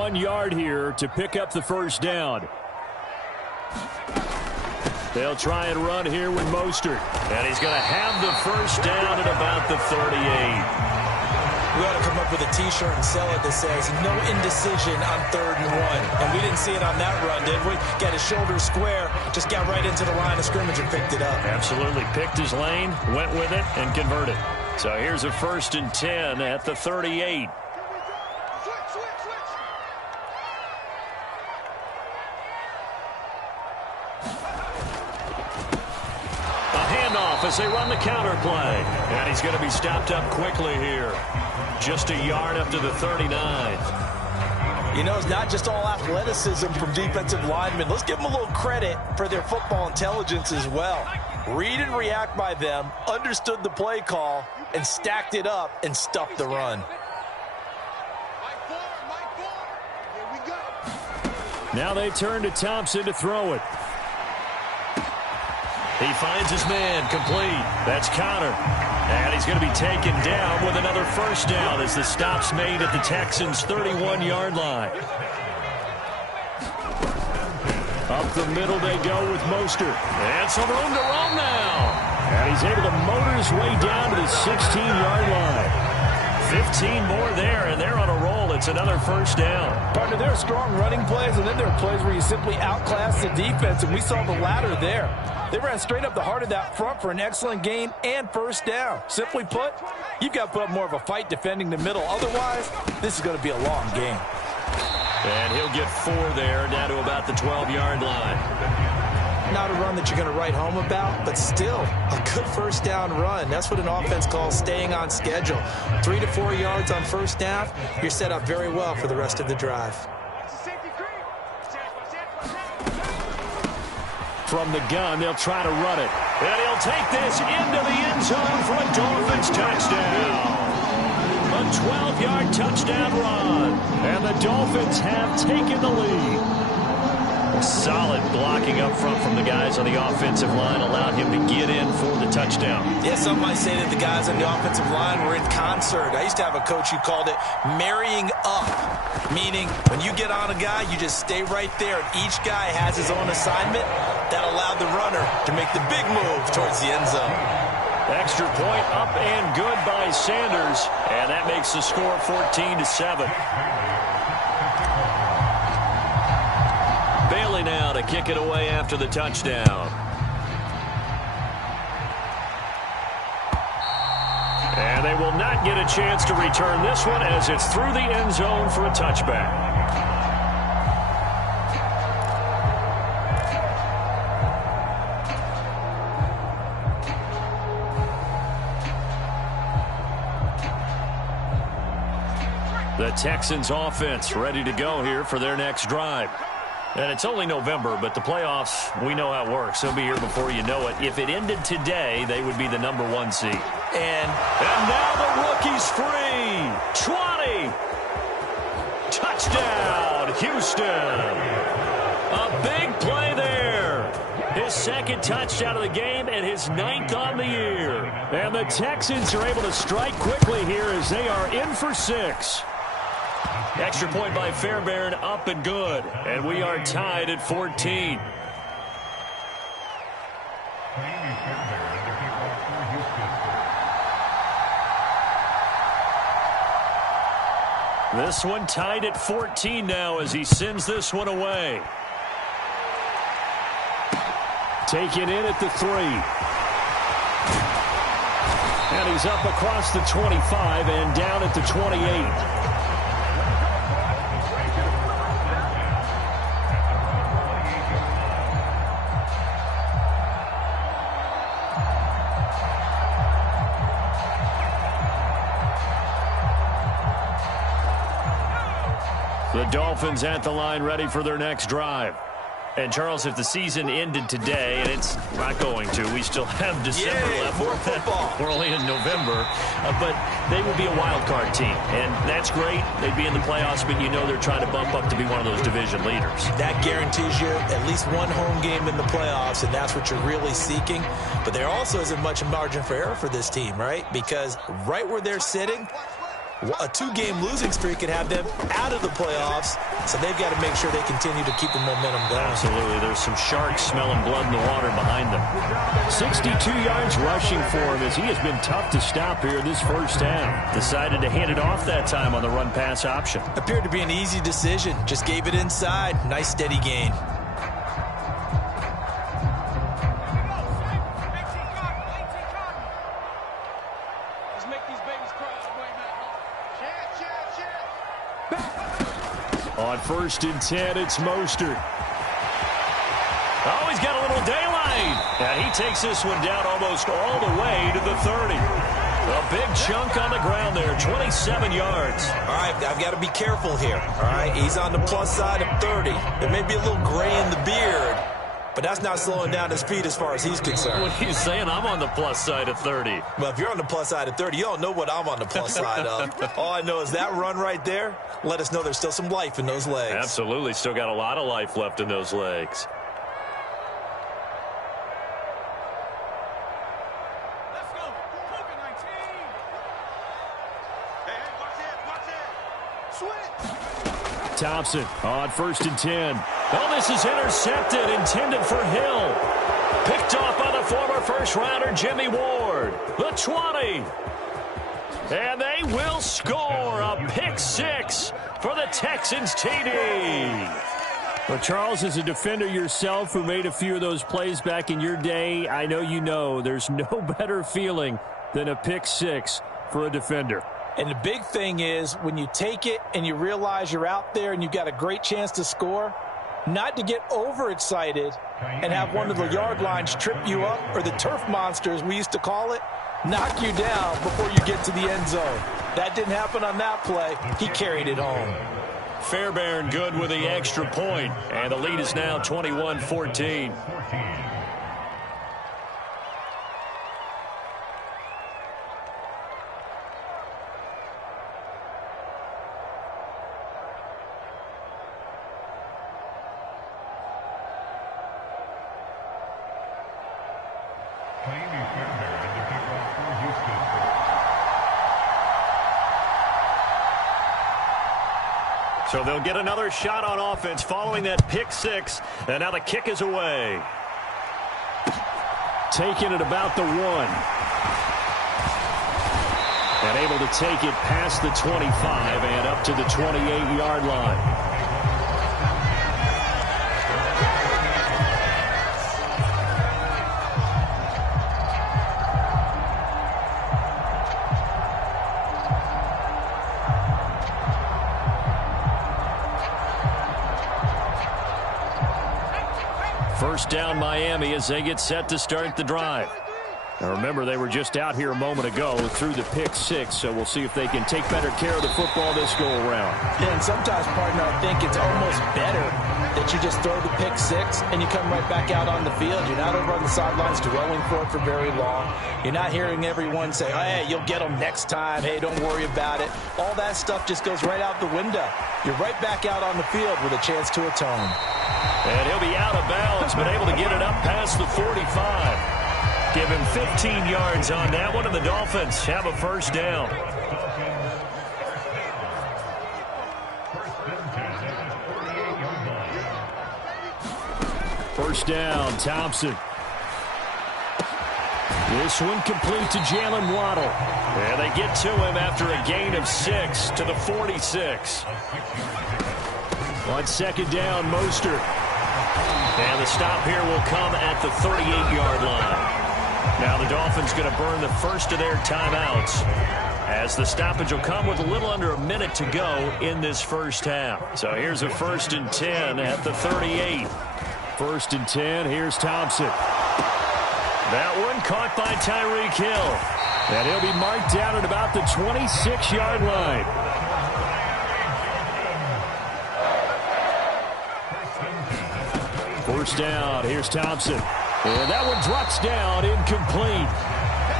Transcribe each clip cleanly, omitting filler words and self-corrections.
1 yard here to pick up the first down. They'll try and run here with Mostert. And he's going to have the first down at about the 38. We ought to come up with a T-shirt and sell it that says, no indecision on 3rd and 1. And we didn't see it on that run, did we? Got his shoulders square, just got right into the line of scrimmage and picked it up. Absolutely. Picked his lane, went with it, and converted. So here's a 1st and 10 at the 38. As they run the counter play. And he's going to be stopped up quickly here. Just a yard up to the 39. You know, it's not just all athleticism from defensive linemen. Let's give them a little credit for their football intelligence as well. Read and react by them, understood the play call, and stacked it up and stuffed the run. Now they turn to Thompson to throw it. He finds his man, complete. That's Connor. And he's going to be taken down with another first down as the stop's made at the Texans' 31-yard line. Up the middle they go with Mostert. And some room to run now. And he's able to motor his way down to the 16-yard line. 15 more there, and they're on a roll. It's another first down. Partner, there are strong running plays, and then there are plays where you simply outclass the defense, and we saw the latter there. They ran straight up the heart of that front for an excellent gain and first down. Simply put, you've got to put up more of a fight defending the middle. Otherwise, this is going to be a long game. And he'll get 4 there, down to about the 12-yard line. Not a run that you're going to write home about, but still a good first down run. That's what an offense calls staying on schedule. 3 to 4 yards on first down, you're set up very well for the rest of the drive. From the gun, they'll try to run it. And he'll take this into the end zone for a Dolphins touchdown. A 12-yard touchdown run. And the Dolphins have taken the lead. Solid blocking up front from the guys on the offensive line allowed him to get in for the touchdown. Yeah, some might say that the guys on the offensive line were in concert. I used to have a coach who called it marrying up, meaning when you get on a guy, you just stay right there, and each guy has his own assignment. That allowed the runner to make the big move towards the end zone. Extra point up and good by Sanders, and that makes the score 14-7. Bailey now to kick it away after the touchdown. And they will not get a chance to return this one as it's through the end zone for a touchback. The Texans offense ready to go here for their next drive. And it's only November, but the playoffs, we know how it works. They'll be here before you know it. If it ended today, they would be the #1 seed. And now the rookie's free. 20. Touchdown, Houston. A big play there. His second touchdown of the game and his 9th on the year. And the Texans are able to strike quickly here as they are in for 6. Extra point by Fairbairn, up and good. And we are tied at 14. This one tied at 14 now as he sends this one away. Taken in at the 3. And he's up across the 25 and down at the 28. The Dolphins at the line ready for their next drive. And, Charles, if the season ended today, and it's not going to, we still have December left. More football. We're only in November. But they would be a wild card team. And that's great. They'd be in the playoffs, but you know they're trying to bump up to be one of those division leaders. That guarantees you at least one home game in the playoffs, and that's what you're really seeking. But there also isn't much margin for error for this team, right? Because right where they're sitting, A 2-game losing streak could have them out of the playoffs, so they've got to make sure they continue to keep the momentum going. Absolutely. There's some sharks smelling blood in the water behind them. 62 yards rushing for him as he has been tough to stop here this first half. Decided to hand it off that time on the run-pass option. Appeared to be an easy decision. Just gave it inside. Nice steady gain. On 1st and 10, it's Mostert. Oh, he's got a little daylight. And he takes this one down almost all the way to the 30. A big chunk on the ground there, 27 yards. All right, I've got to be careful here. All right, he's on the plus side of 30. There may be a little gray in the beard, but that's not slowing down his speed as far as he's concerned. What are you saying? I'm on the plus side of 30. Well, if you're on the plus side of 30, you don't know what I'm on the plus side of. All I know is that run right there let us know there's still some life in those legs. Absolutely. Still got a lot of life left in those legs. Let's go. Poker 19. Hey, watch it. Switch. Thompson on 1st and 10. Oh, this is intercepted, intended for Hill. Picked off by the former first-rounder Jimmy Ward. The 20. And they will score a pick-6 for the Texans TD. Well, Charles, as a defender yourself who made a few of those plays back in your day, I know you know there's no better feeling than a pick-6 for a defender. And the big thing is when you take it and you realize you're out there and you've got a great chance to score, not to get overexcited and have one of the yard lines trip you up, or the turf monsters we used to call it, knock you down before you get to the end zone. That didn't happen on that play. He carried it home. Fairbairn good with the extra point, and the lead is now 21-14. So they'll get another shot on offense following that pick-6, and now the kick is away. Taking it about the 1. And able to take it past the 25 and up to the 28-yard line. First down Miami as they get set to start the drive. Now remember, they were just out here a moment ago through the pick-6, so we'll see if they can take better care of the football this go-around. Yeah, and sometimes, partner, I think it's almost better that you just throw the pick-6 and you come right back out on the field. You're not over on the sidelines dwelling for it for very long. You're not hearing everyone say, hey, you'll get them next time. Hey, don't worry about it. All that stuff just goes right out the window. You're right back out on the field with a chance to atone. And he'll be out of bounds, but able to get it up past the 45. Give him 15 yards on that one, and the Dolphins have a first down. First down, Thompson. This one complete to Jalen Waddle. And they get to him after a gain of 6 to the 46. On second down, Mostert. And the stop here will come at the 38-yard line. Now the Dolphins going to burn the first of their timeouts, as the stoppage will come with a little under a minute to go in this first half. So here's a 1st and 10 at the 38. 1st and 10, here's Thompson. That one caught by Tyreek Hill. And he'll be marked down at about the 26-yard line. First down, here's Thompson. And that one drops down, incomplete.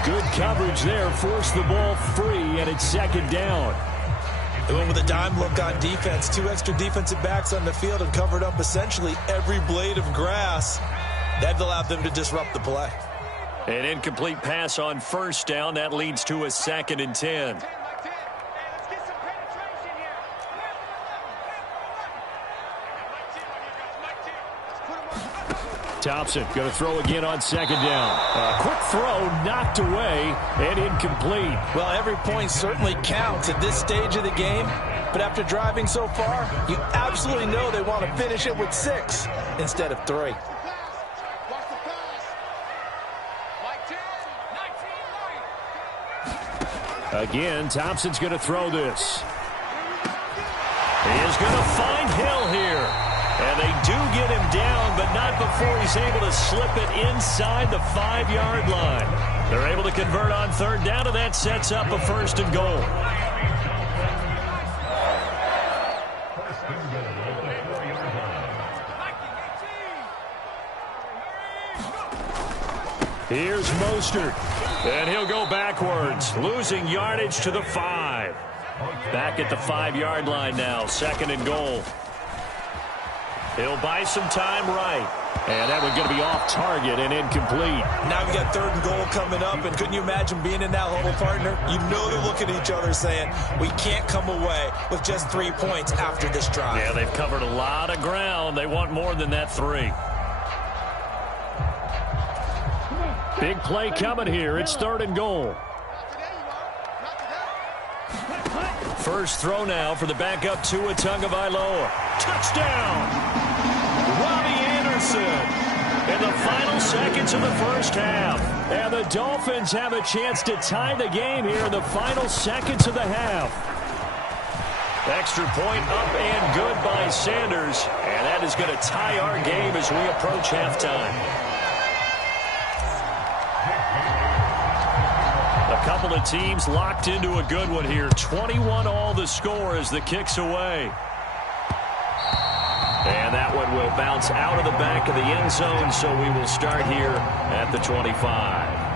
Good coverage there, forced the ball free, and it's second down. They went with a dime look on defense. 2 extra defensive backs on the field and covered up essentially every blade of grass. That allowed them to disrupt the play. An incomplete pass on first down. That leads to a 2nd and 10. Thompson going to throw again on second down. Quick throw knocked away and incomplete. Well, every point certainly counts at this stage of the game. But after driving so far, you absolutely know they want to finish it with 6 instead of 3. Again, Thompson's going to throw this. He is going to find Hill here. And they do get him down, but not before he's able to slip it inside the 5-yard line. They're able to convert on third down, and that sets up a 1st and goal. Here's Mostert. And he'll go backwards, losing yardage to the 5. Back at the 5-yard line now, 2nd and goal. He'll buy some time right. And that one's going to be off target and incomplete. Now we got 3rd and goal coming up, and couldn't you imagine being in that huddle, partner? You know they're looking at each other saying, we can't come away with just 3 points after this drive. Yeah, they've covered a lot of ground. They want more than that 3. Big play coming here. It's 3rd and goal. First throw now for the backup Tua Tagovailoa. Touchdown! Robbie Anderson in the final seconds of the first half. And the Dolphins have a chance to tie the game here in the final seconds of the half. Extra point up and good by Sanders. And that is going to tie our game as we approach halftime. A couple of teams locked into a good one here. 21-all the score as the kick's away. And that one will bounce out of the back of the end zone, so we will start here at the 25.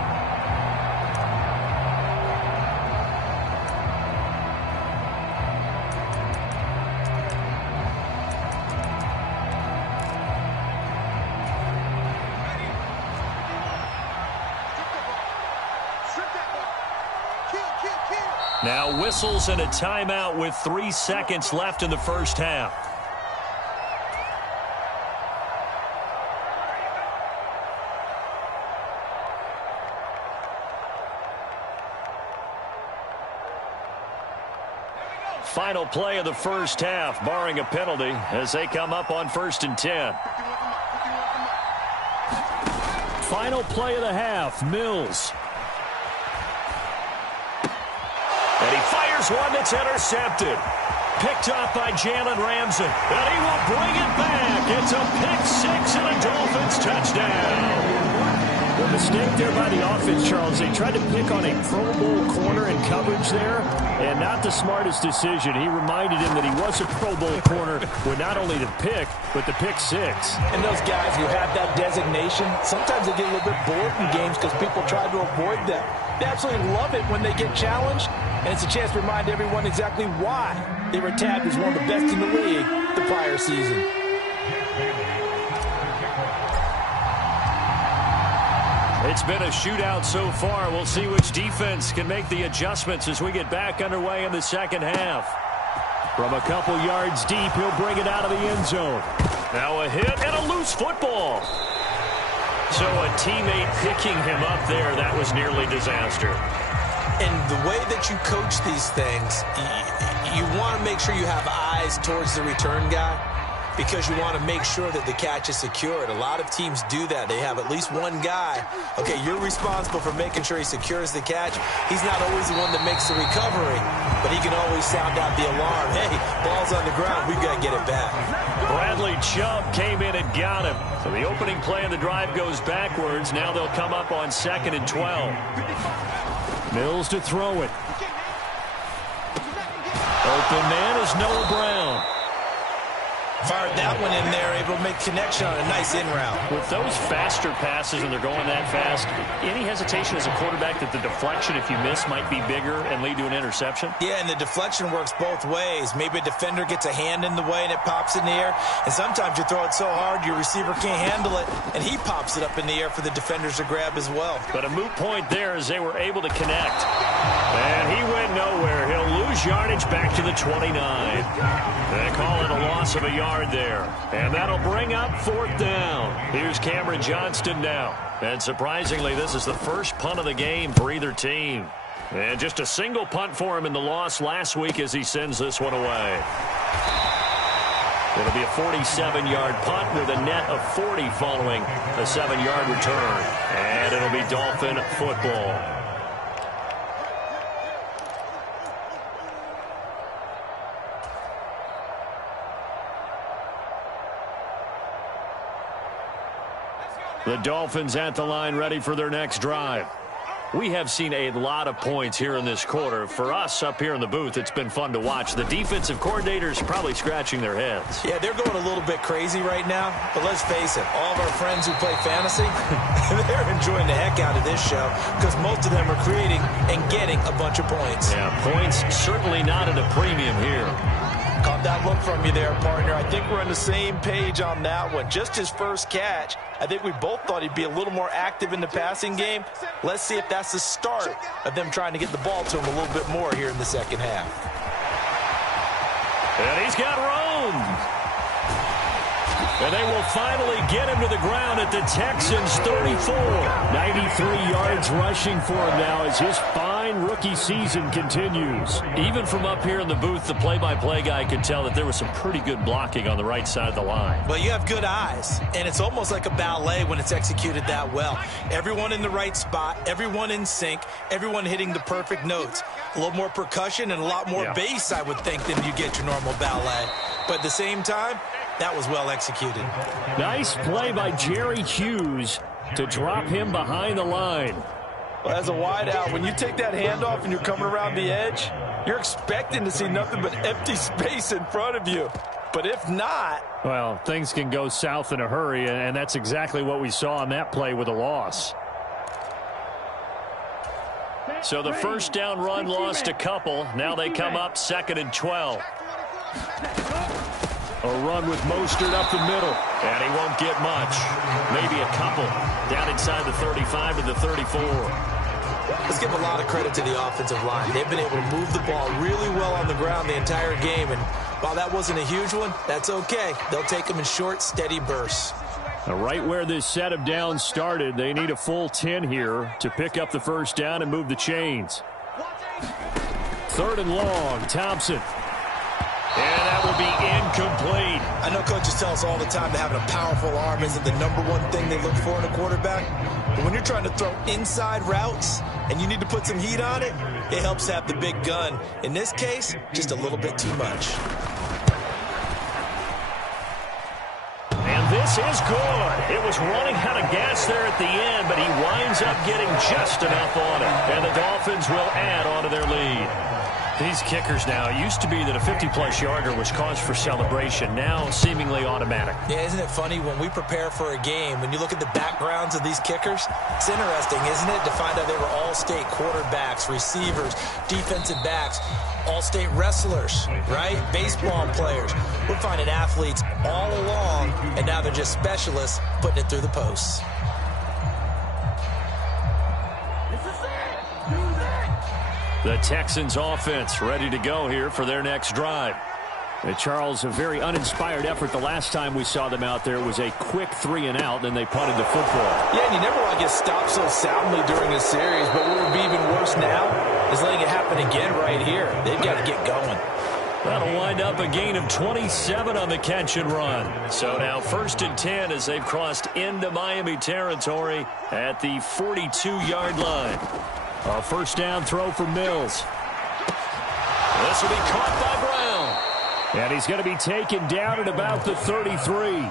Now whistles and a timeout with 3 seconds left in the first half. Final play of the first half, barring a penalty, as they come up on 1st and 10. Final play of the half, Mills. And he fires one that's intercepted. Picked off by Jalen Ramsey. And he will bring it back. It's a pick-6 and a Dolphins touchdown. The mistake there by the offense, Charles, they tried to pick on a Pro Bowl corner in coverage there, and not the smartest decision. He reminded him that he was a Pro Bowl corner with not only the pick, but the pick-6. And those guys who have that designation, sometimes they get a little bit bored in games because people try to avoid them. They absolutely love it when they get challenged, and it's a chance to remind everyone exactly why they were tagged as one of the best in the league the prior season. It's been a shootout so far. We'll see which defense can make the adjustments as we get back underway in the second half. From a couple yards deep, he'll bring it out of the end zone. Now a hit and a loose football. So a teammate picking him up there, that was nearly disaster. And the way that you coach these things, you want to make sure you have eyes towards the return guy, because you want to make sure that the catch is secured. A lot of teams do that. They have at least one guy. Okay, you're responsible for making sure he secures the catch. He's not always the one that makes the recovery, but he can always sound out the alarm. Hey, ball's on the ground. We've got to get it back. Bradley Chubb came in and got him. So the opening play of the drive goes backwards. Now they'll come up on 2nd and 12. Mills to throw it. Open man is Noah Brown. Fired that one in there, able to make connection on a nice in route. With those faster passes and they're going that fast, any hesitation as a quarterback that the deflection, if you miss, might be bigger and lead to an interception? Yeah, and the deflection works both ways. Maybe a defender gets a hand in the way and it pops in the air. And sometimes you throw it so hard your receiver can't handle it, and he pops it up in the air for the defenders to grab as well. But a moot point there as they were able to connect. And he went nowhere. He'll lose lose yardage back to the 29. They call it a loss of a yard there. And that'll bring up 4th down. Here's Cameron Johnston now. And surprisingly, this is the first punt of the game for either team. And just a single punt for him in the loss last week as he sends this one away. It'll be a 47-yard punt with a net of 40 following a 7-yard return. And it'll be Dolphin football. The Dolphins at the line ready for their next drive. We have seen a lot of points here in this quarter. For us up here in the booth, it's been fun to watch. The defensive coordinators probably scratching their heads. Yeah, they're going a little bit crazy right now. But let's face it, all of our friends who play fantasy, they're enjoying the heck out of this show because most of them are creating and getting a bunch of points. Yeah, points certainly not at a premium here. Caught that look from you there, partner. I think we're on the same page on that one. Just his first catch. I think we both thought he'd be a little more active in the passing game. Let's see if that's the start of them trying to get the ball to him a little bit more here in the second half. And he's got room. And they will finally get him to the ground at the Texans 34. 93 yards rushing for him now as his fine rookie season continues. Even from up here in the booth, the play-by-play guy could tell that there was some pretty good blocking on the right side of the line. Well, you have good eyes, and it's almost like a ballet when it's executed that well. Everyone in the right spot, everyone in sync, everyone hitting the perfect notes. A little more percussion and a lot more bass, I would think, than you get your normal ballet. But at the same time, that was well executed. Nice play by Jerry Hughes to drop him behind the line. Well, as a wideout, when you take that handoff and you're coming around the edge, you're expecting to see nothing but empty space in front of you. But if not... well, things can go south in a hurry, and that's exactly what we saw on that play with a loss. So the first down run lost a couple. Now they come up 2nd and 12. A run with Mostert up the middle. And he won't get much. Maybe a couple. Down inside the 35 to the 34. Let's give a lot of credit to the offensive line. They've been able to move the ball really well on the ground the entire game. And while that wasn't a huge one, that's okay. They'll take them in short, steady bursts. Now, right where this set of downs started, they need a full 10 here to pick up the first down and move the chains. 3rd and long, Thompson. And that will be incomplete. I know coaches tell us all the time that having a powerful arm isn't the #1 thing they look for in a quarterback. But when you're trying to throw inside routes and you need to put some heat on it, it helps have the big gun. In this case, just a little bit too much. And this is good. It was running out of gas there at the end, but he winds up getting just enough on it. And the Dolphins will add on to their lead. These kickers now, it used to be that a 50-plus yarder was cause for celebration. Now seemingly automatic. Yeah, isn't it funny when we prepare for a game, when you look at the backgrounds of these kickers, it's interesting, isn't it, to find out they were all-state quarterbacks, receivers, defensive backs, all-state wrestlers, right? Baseball players. We're finding athletes all along, and now they're just specialists putting it through the posts. The Texans offense ready to go here for their next drive. Charles, a very uninspired effort the last time we saw them out there. It was a quick 3 and out, then they punted the football. Yeah, and you never want to get stopped so soundly during a series, but what would be even worse now is letting it happen again right here. They've got to get going. That'll wind up a gain of 27 on the catch and run. So now 1st and 10 as they've crossed into Miami territory at the 42-yard line. A first down throw for Mills. This will be caught by Brown. And he's going to be taken down at about the 33.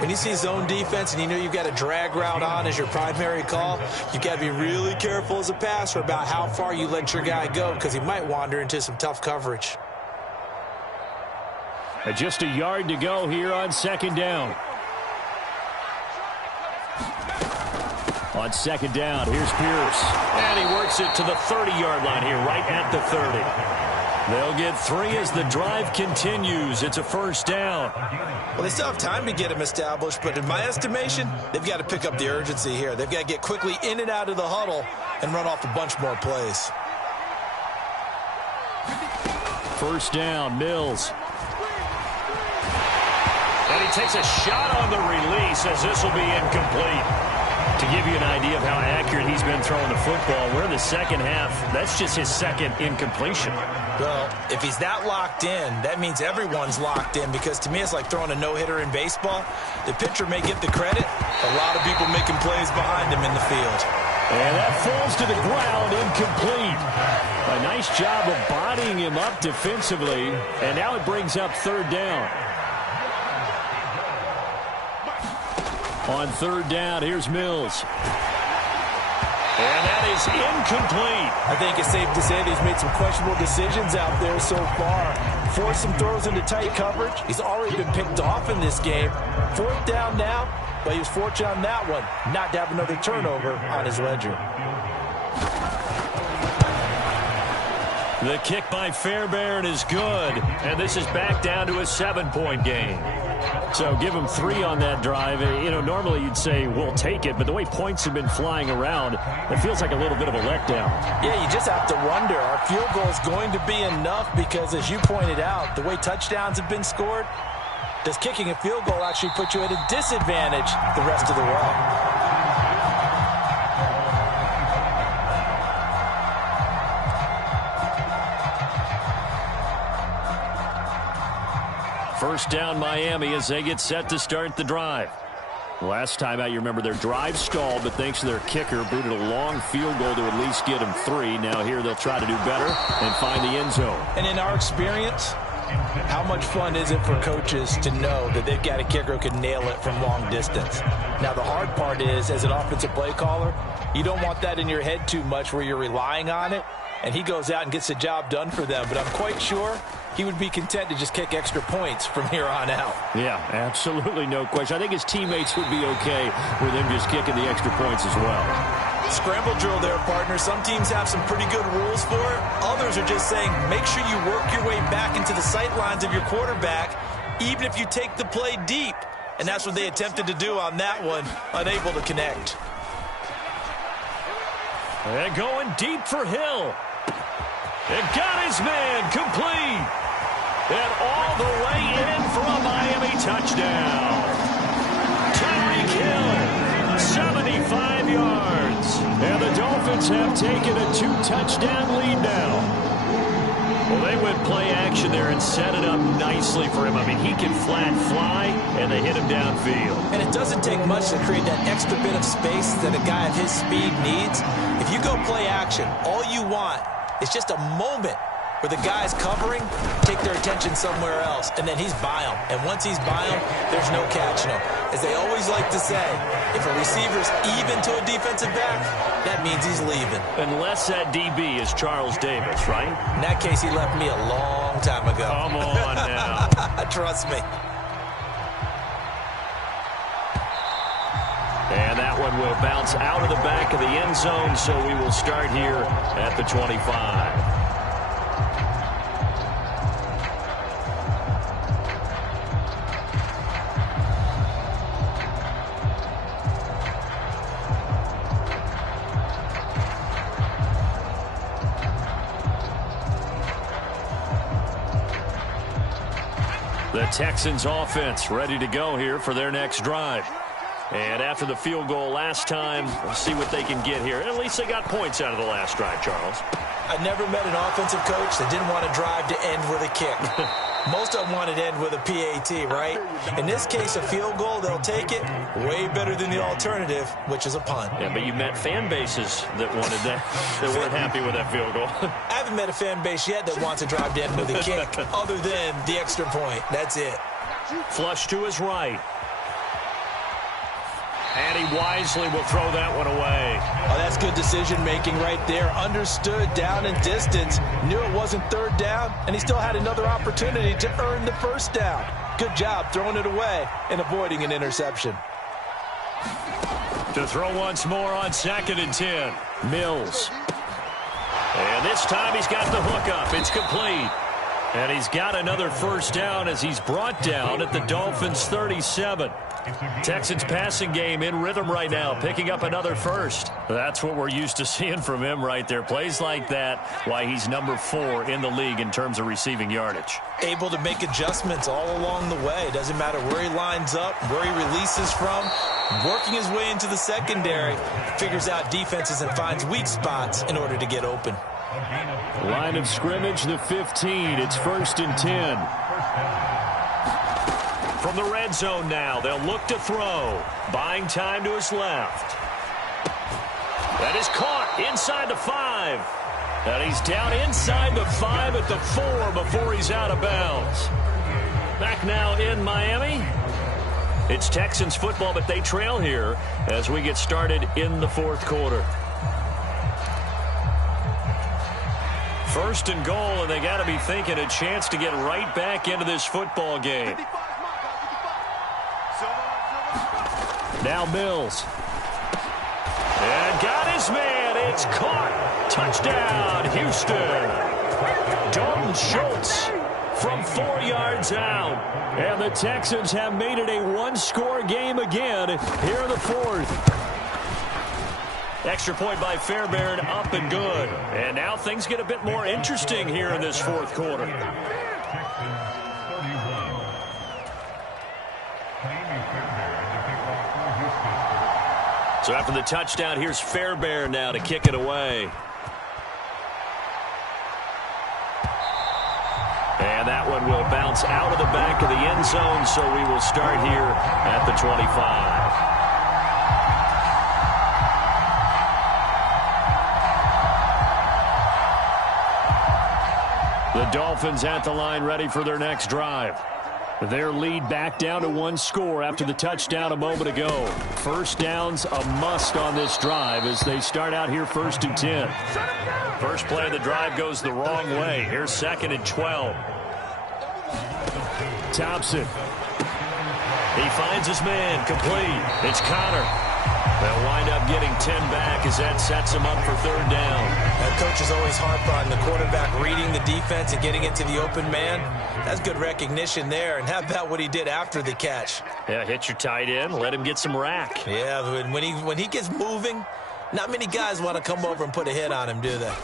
When you see zone defense and you know you've got a drag route on as your primary call, you've got to be really careful as a passer about how far you let your guy go because he might wander into some tough coverage. Just a yard to go here on 2nd down. On 2nd down, here's Pierce. And he works it to the 30-yard line here, right at the 30. They'll get 3 as the drive continues. It's a first down. Well, they still have time to get him established, but in my estimation, they've got to pick up the urgency here. They've got to get quickly in and out of the huddle and run off a bunch more plays. First down, Mills. And he takes a shot on the release as this will be incomplete. To give you an idea of how accurate he's been throwing the football, we're in the second half. That's just his second incompletion. Well, if he's that locked in, that means everyone's locked in, because to me it's like throwing a no-hitter in baseball. The pitcher may get the credit. A lot of people making plays behind him in the field. And that falls to the ground, incomplete. A nice job of bodying him up defensively, and now it brings up third down. On third down, here's Mills. And that is incomplete. I think it's safe to say that he's made some questionable decisions out there so far. Forced some throws into tight coverage. He's already been picked off in this game. Fourth down now, but he was fortunate on that one not to have another turnover on his ledger. The kick by Fairbairn is good, and this is back down to a 7-point game. So give him 3 on that drive. You know, normally you'd say, we'll take it, but the way points have been flying around, it feels like a little bit of a letdown. Yeah, you just have to wonder, are field goals going to be enough? Because as you pointed out, the way touchdowns have been scored, does kicking a field goal actually put you at a disadvantage the rest of the way? First down, Miami, as they get set to start the drive. Last time out, you remember their drive stalled, but thanks to their kicker, booted a long field goal to at least get them 3. Now here they'll try to do better and find the end zone. And in our experience, how much fun is it for coaches to know that they've got a kicker who can nail it from long distance? Now, the hard part is, as an offensive play caller, you don't want that in your head too much where you're relying on it, and he goes out and gets the job done for them. But I'm quite sure he would be content to just kick extra points from here on out. Yeah, absolutely no question. I think his teammates would be okay with him just kicking the extra points as well. Scramble drill there, partner. Some teams have some pretty good rules for it. Others are just saying, make sure you work your way back into the sight lines of your quarterback, even if you take the play deep. And that's what they attempted to do on that one, unable to connect. And going deep for Hill. And got his man complete. And all the way in for a Miami touchdown. Tyreek Hill, 75 yards. And the Dolphins have taken a 2-touchdown lead now. Well, they went play action there and set it up nicely for him. I mean, he can flat fly, and they hit him downfield. And it doesn't take much to create that extra bit of space that a guy of his speed needs. If you go play action, all you want is just a moment where the guys covering take their attention somewhere else, and then he's by him. And once he's by him, there's no catching him. As they always like to say, if a receiver's even to a defensive back, that means he's leaving. Unless that DB is Charles Davis, right? In that case, he left me a long time ago. Come on now. Trust me. And that one will bounce out of the back of the end zone, so we will start here at the 25. The Texans offense ready to go here for their next drive. And after the field goal last time, we'll see what they can get here. At least they got points out of the last drive, Charles. I never met an offensive coach that didn't want to drive to end with a kick. Most of them wanted to end with a PAT, right? In this case, a field goal, they'll take it. Way better than the alternative, which is a punt. Yeah, but you met fan bases that wanted that, that weren't happy with that field goal. I haven't met a fan base yet that wants to drive to end with a kick, other than the extra point. That's it. Flush to his right. And he wisely will throw that one away. Oh, that's good decision-making right there. Understood down and distance. Knew it wasn't third down, and he still had another opportunity to earn the first down. Good job throwing it away and avoiding an interception. To throw once more on 2nd and 10. Mills. And this time he's got the hook up. It's complete. And he's got another first down as he's brought down at the Dolphins' 37. Texans passing game in rhythm right now, picking up another first. That's what we're used to seeing from him right there. Plays like that, why he's number 4 in the league in terms of receiving yardage. Able to make adjustments all along the way. Doesn't matter where he lines up, where he releases from. Working his way into the secondary, figures out defenses and finds weak spots in order to get open. Line of scrimmage, the 15. It's 1st and 10. From the red zone now, they'll look to throw. Buying time to his left. That is caught inside the 5. And he's down inside the 5 at the 4 before he's out of bounds. Back now in Miami. It's Texans football, but they trail here as we get started in the 4th quarter. 1st and goal, and they got to be thinking a chance to get right back into this football game. Now Mills. And got his man. It's caught. Touchdown, Houston. Dalton Schultz from 4 yards out. And the Texans have made it a one-score game again here in the 4th. Extra point by Fairbairn, up and good. And now things get a bit more interesting here in this 4th quarter. So after the touchdown, here's Fairbairn now to kick it away. And that one will bounce out of the back of the end zone, so we will start here at the 25. The Dolphins at the line, ready for their next drive. Their lead back down to 1 score after the touchdown a moment ago. First down's a must on this drive as they start out here 1st and 10. First play of the drive goes the wrong way. Here's 2nd and 12. Thompson. He finds his man, complete. It's Connor. They'll wind up getting 10 back as that sets him up for 3rd down. That coach is always harp on the quarterback reading the defense and getting into the open man. That's good recognition there. And how about what he did after the catch? Yeah, hit your tight end, let him get some rack. Yeah, when he gets moving, not many guys want to come over and put a hit on him, do they?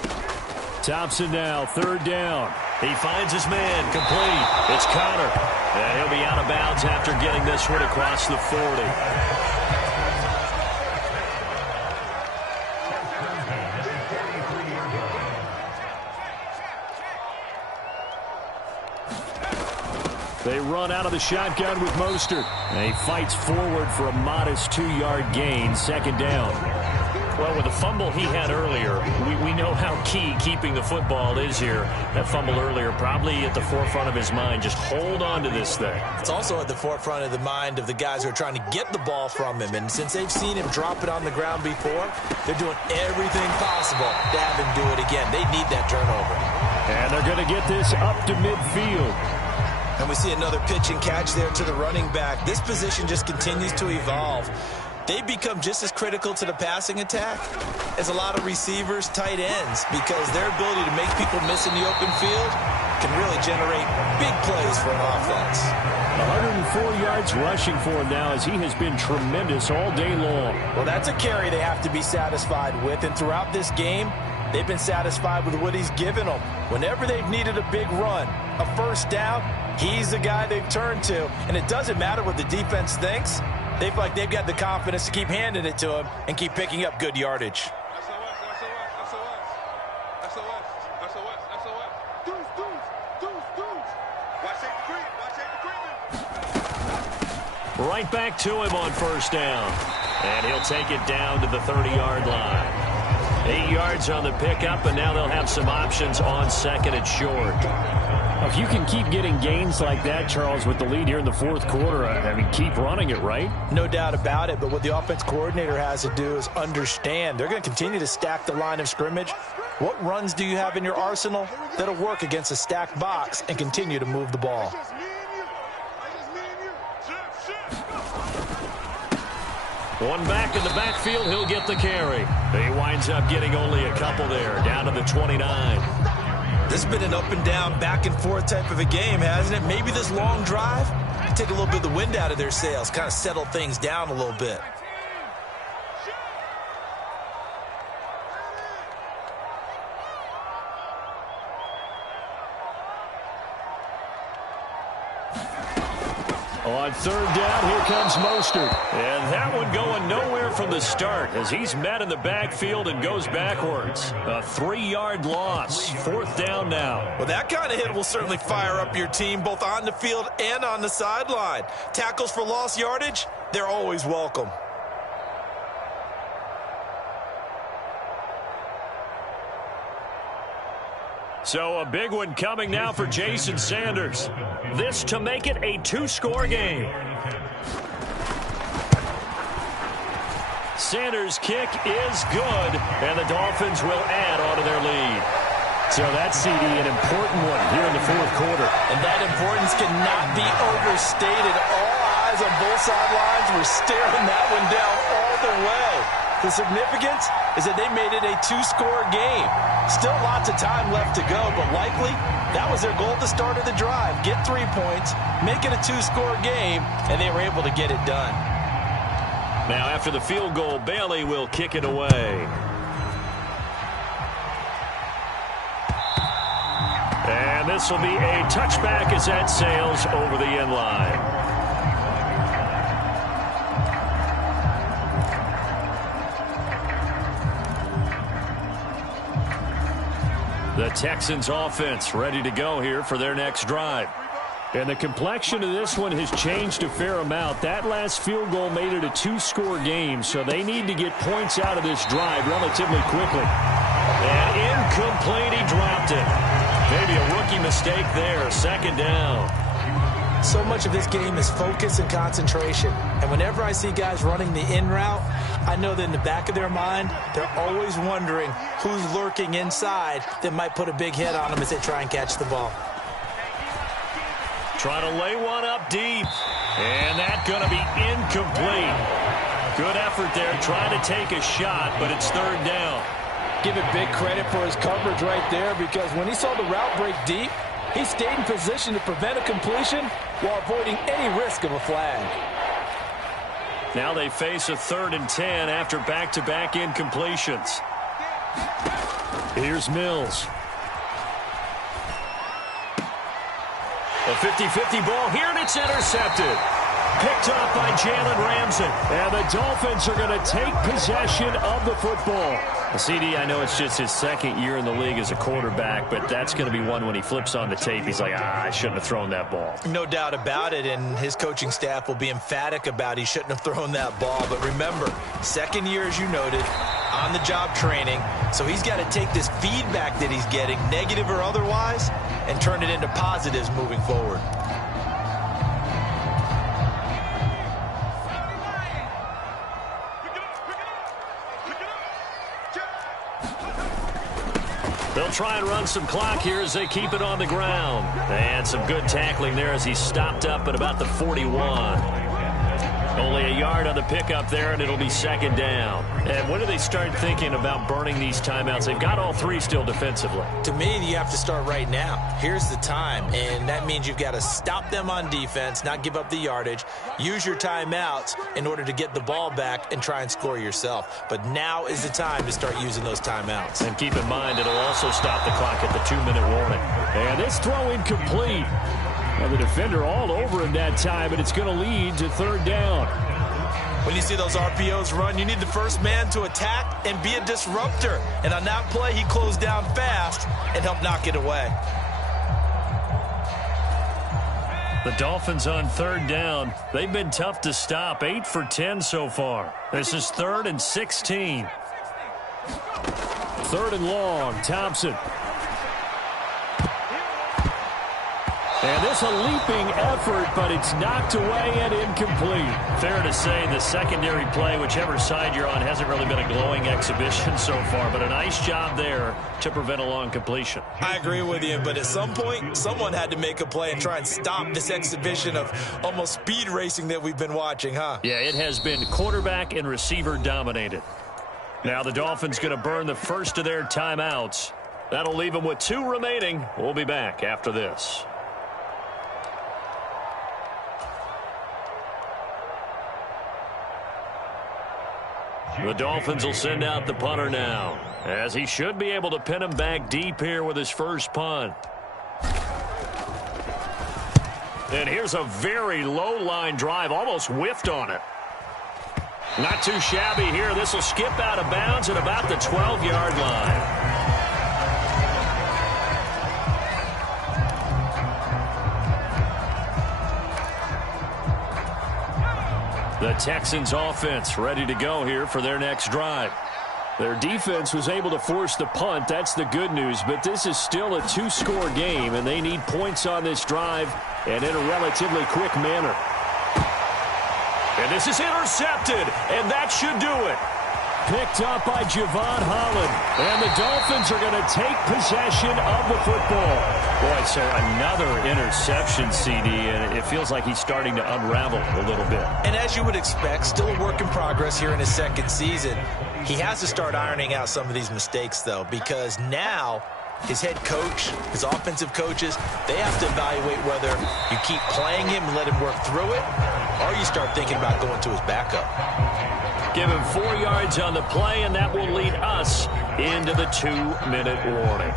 Thompson now, 3rd down. He finds his man, complete. It's Connor. And he'll be out of bounds after getting this one across the 40. They run out of the shotgun with Mostert. And he fights forward for a modest 2-yard gain, 2nd down. Well, with the fumble he had earlier, we know how key keeping the football is here. That fumble earlier probably at the forefront of his mind. Just hold on to this thing. It's also at the forefront of the mind of the guys who are trying to get the ball from him. And since they've seen him drop it on the ground before, they're doing everything possible to have him do it again. They need that turnover. And they're going to get this up to midfield. And we see another pitch and catch there to the running back. This position just continues to evolve. They become just as critical to the passing attack as a lot of receivers, tight ends, because their ability to make people miss in the open field can really generate big plays for an offense. 104 yards rushing for him now as he has been tremendous all day long. Well, that's a carry they have to be satisfied with, and throughout this game, they've been satisfied with what he's given them. Whenever they've needed a big run, a first down, he's the guy they've turned to. And it doesn't matter what the defense thinks. They feel like they've got the confidence to keep handing it to him and keep picking up good yardage. Right back to him on first down. And he'll take it down to the 30-yard line. 8 yards on the pickup, and now they'll have some options on 2nd and short. If you can keep getting gains like that, Charles, with the lead here in the 4th quarter, I mean, keep running it, right? No doubt about it, but what the offense coordinator has to do is understand. They're going to continue to stack the line of scrimmage. What runs do you have in your arsenal that'll work against a stacked box and continue to move the ball? One back in the backfield, he'll get the carry. He winds up getting only a couple there, down to the 29. This has been an up and down, back and forth type of a game, hasn't it? Maybe this long drive take a little bit of the wind out of their sails, kind of settle things down a little bit. On third down, here comes Mostert. And that one going nowhere from the start as he's met in the backfield and goes backwards. A 3-yard loss. Fourth down now. Well, that kind of hit will certainly fire up your team, both on the field and on the sideline. Tackles for lost yardage, they're always welcome. So a big one coming now for Jason Sanders. This to make it a 2-score game. Sanders' kick is good, and the Dolphins will add on to their lead. So that's, CD, an important one here in the fourth quarter. And that importance cannot be overstated. All eyes on both sidelines were staring that one down all the way. The significance is that they made it a 2-score game. Still lots of time left to go, but likely that was their goal at the start of the drive. Get 3 points, make it a 2-score game, and they were able to get it done. Now after the field goal, Bailey will kick it away. And this will be a touchback as that sails over the end line. The Texans offense ready to go here for their next drive. And the complexion of this one has changed a fair amount. That last field goal made it a 2-score game, so they need to get points out of this drive relatively quickly. And incomplete, he dropped it. Maybe a rookie mistake there, second down. So much of this game is focus and concentration. And whenever I see guys running the in route, I know that in the back of their mind, they're always wondering who's lurking inside that might put a big hit on them as they try and catch the ball. Trying to lay one up deep. And that's going to be incomplete. Good effort there, trying to take a shot, but it's third down. Give it big credit for his coverage right there, because when he saw the route break deep, he stayed in position to prevent a completion while avoiding any risk of a flag. Now they face a 3rd and 10 after back-to-back incompletions. Here's Mills. A 50-50 ball here, and it's intercepted. Picked up by Jalen Ramsey. And the Dolphins are going to take possession of the football. CD, I know it's just his second year in the league as a quarterback, but that's going to be one when he flips on the tape. He's like, I shouldn't have thrown that ball. No doubt about it, and his coaching staff will be emphatic about he shouldn't have thrown that ball. But remember, second year, as you noted, on-the-job training, so he's got to take this feedback that he's getting, negative or otherwise, and turn it into positives moving forward. They'll try and run some clock here as they keep it on the ground. And some good tackling there as he stopped up at about the 41. Only a yard on the pickup there, and it'll be second down. And when do they start thinking about burning these timeouts? They've got all three still defensively. To me, you have to start right now. Here's the time, and that means you've got to stop them on defense, not give up the yardage, use your timeouts in order to get the ball back and try and score yourself. But now is the time to start using those timeouts. And keep in mind, it'll also stop the clock at the 2-minute warning. And this throw incomplete. And the defender all over him that time, and it's going to lead to third down. When you see those RPOs run, you need the first man to attack and be a disruptor. And on that play, he closed down fast and helped knock it away. The Dolphins on third down. They've been tough to stop. 8 for 10 so far. This is 3rd and 16. 3rd and long. Thompson. And this a leaping effort, but it's knocked away and incomplete. Fair to say the secondary play, whichever side you're on, hasn't really been a glowing exhibition so far, but a nice job there to prevent a long completion. I agree with you, but at some point, someone had to make a play and try and stop this exhibition of almost speed racing that we've been watching, huh? Yeah, it has been quarterback and receiver dominated. Now the Dolphins going to burn the first of their timeouts. That'll leave him with 2 remaining. We'll be back after this. The Dolphins will send out the punter now, as he should be able to pin him back deep here with his first punt. And here's a very low-line drive, almost whiffed on it. Not too shabby here. This will skip out of bounds at about the 12-yard line. The Texans offense ready to go here for their next drive. Their defense was able to force the punt. That's the good news. But this is still a 2-score game, and they need points on this drive and in a relatively quick manner. And this is intercepted, and that should do it. Picked up by Javon Holland. And the Dolphins are going to take possession of the football. Boy, so another interception, CD, and it feels like he's starting to unravel a little bit. And as you would expect, still a work in progress here in his second season. He has to start ironing out some of these mistakes, though, because now his head coach, his offensive coaches, they have to evaluate whether you keep playing him and let him work through it, or you start thinking about going to his backup. Give him 4 yards on the play, and that will lead us into the 2-minute warning.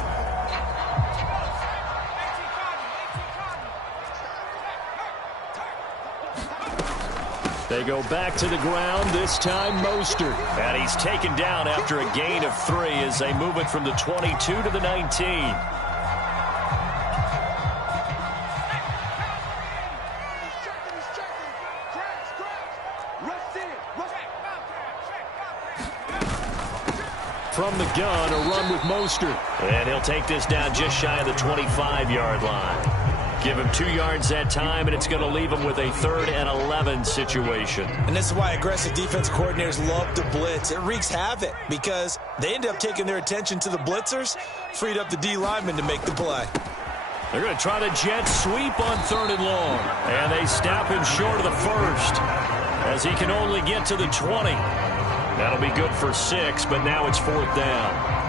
They go back to the ground, this time Mostert. And he's taken down after a gain of 3 as they move it from the 22 to the 19. From the gun, a run with Mostert. And he'll take this down just shy of the 25-yard line. Give him 2 yards that time, and it's going to leave him with a 3rd and 11 situation. And this is why aggressive defense coordinators love to blitz. It wreaks havoc because they end up taking their attention to the blitzers, freed up the D lineman to make the play. They're going to try the jet sweep on 3rd and long. And they stop him short of the 1st as he can only get to the 20. That'll be good for 6, but now it's 4th down.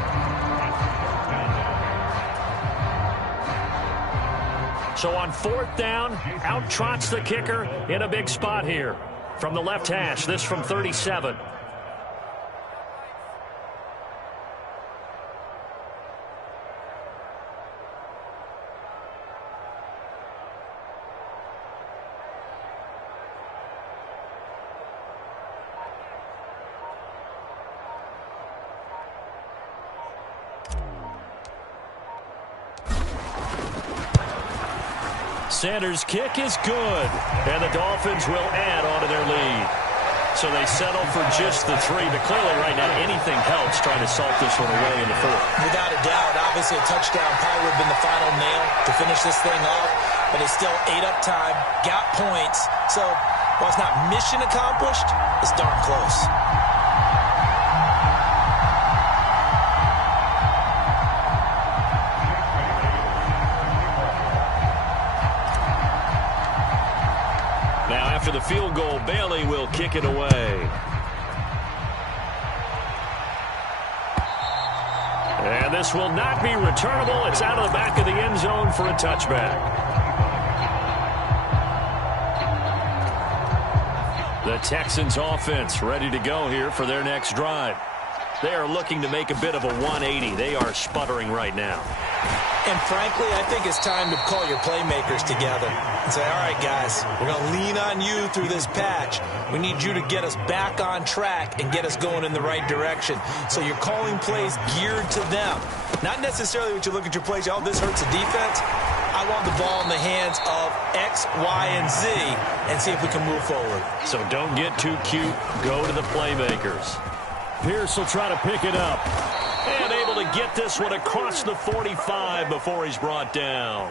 So on 4th down, out trots the kicker in a big spot here. From the left hash, this from 37. Sanders' kick is good, and the Dolphins will add on to their lead. So they settle for just the 3, but clearly right now anything helps trying to salt this one away in the 4th. Without a doubt, obviously a touchdown probably would have been the final nail to finish this thing off, but it's still 8 up time, got points. So while it's not mission accomplished, it's darn close. After the field goal, Bailey will kick it away. And this will not be returnable. It's out of the back of the end zone for a touchback. The Texans offense ready to go here for their next drive. They are looking to make a bit of a 180. They are sputtering right now. And frankly, I think it's time to call your playmakers together and say, all right, guys, we're going to lean on you through this patch. We need you to get us back on track and get us going in the right direction. So you're calling plays geared to them. Not necessarily what you look at your plays, oh, this hurts the defense. I want the ball in the hands of X, Y, and Z and see if we can move forward. So don't get too cute. Go to the playmakers. Pierce will try to pick it up. And able to get this one across the 45 before he's brought down.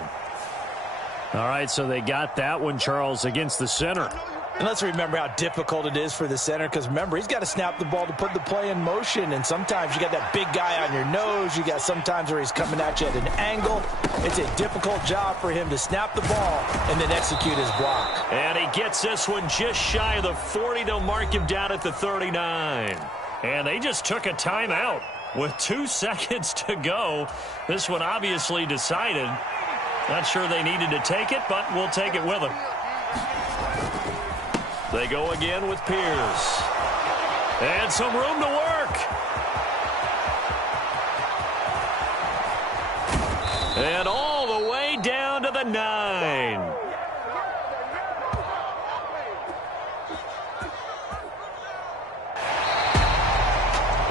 All right, so they got that one, Charles, against the center. And let's remember how difficult it is for the center, because remember, he's got to snap the ball to put the play in motion, and sometimes you got that big guy on your nose. You got sometimes where he's coming at you at an angle. It's a difficult job for him to snap the ball and then execute his block. And he gets this one just shy of the 40. They'll mark him down at the 39. And they just took a timeout. with 2 seconds to go. This one obviously decided. Not sure they needed to take it, but we'll take it with them. They go again with Pierce. And some room to work. And all the way down to the 9.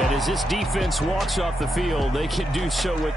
And as this defense walks off the field, they can do so with their